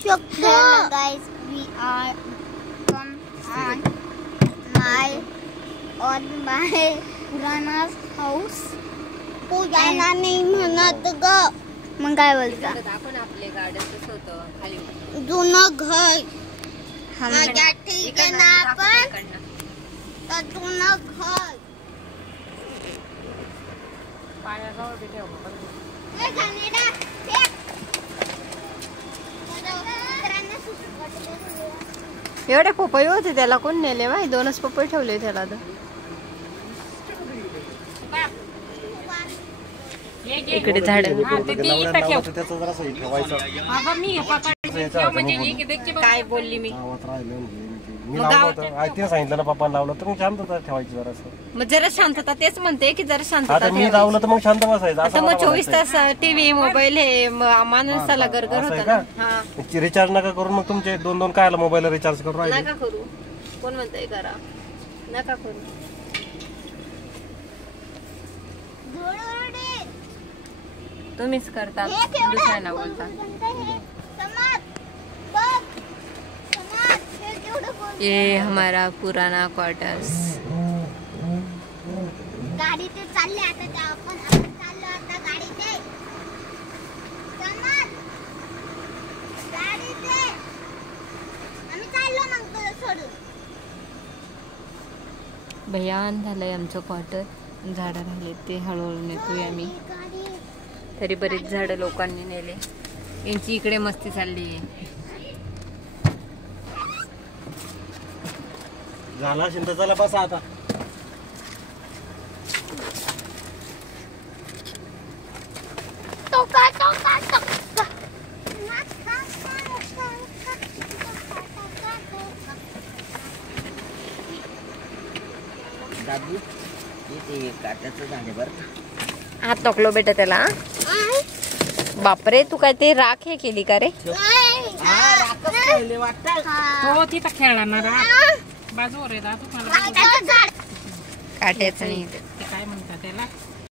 Hello guys, we are come on my Purana's house. पूजाला नाही म्हणत ग. मग काय बोलता? आपण आपले गार्डन कसं होतं खाली जुनं घर. माझ्या ठिकाणी आपण तर जुनं घर. पायाजवळ बी ठेव मग. ए घाणेरडा, फेक. एवढे पपई होते त्याला कोण नेले बाई? 2च पपई ठेवले त्याला तर. इकडे झाड काय बोलली मी ते सांगितलं ना पप्पा लावलं तर मग शांतता ठेवायची जरा. मग जरा शांतता तेच म्हणते की जरा शांतता मी लावलं तर मग शांत बसायचं. आता मग 24 तास टीव्ही मोबाईल हे माणसाला गरगर होता ना. रिचार्ज नका करून मग तुमचे 2-2 काय मोबाईल रिचार्ज करून राहिले. नका करू. कोण म्हणतंय करा? नका करू. तुम्हीच करता दुसऱ्यांना बोलता. ये हमारा पुराना क्वार्टर्स. गाडी ते चालले आता आपण चाललो आता गाडी ते. समज गाडी ते आम्ही चाललो मग तुला सोडून. भयान झालंय आमचं क्वार्टर. झाडं राहिले ते हळूहळू नेतोय आम्ही. तरी बरीच झाडं लोकांनी नेले. यांची इकडे मस्ती चालली आहे. झाला असेल तर चला बसा आता. दादू ते काट्याचं झाडे बरं. हात टाकलो बेटा त्याला. बापरे, तू काय ते राख हे केली का रे? हो तिथं खेळला ना बाजूवर आहे दादू. काट्याचं नाही ते काय म्हणतात त्याला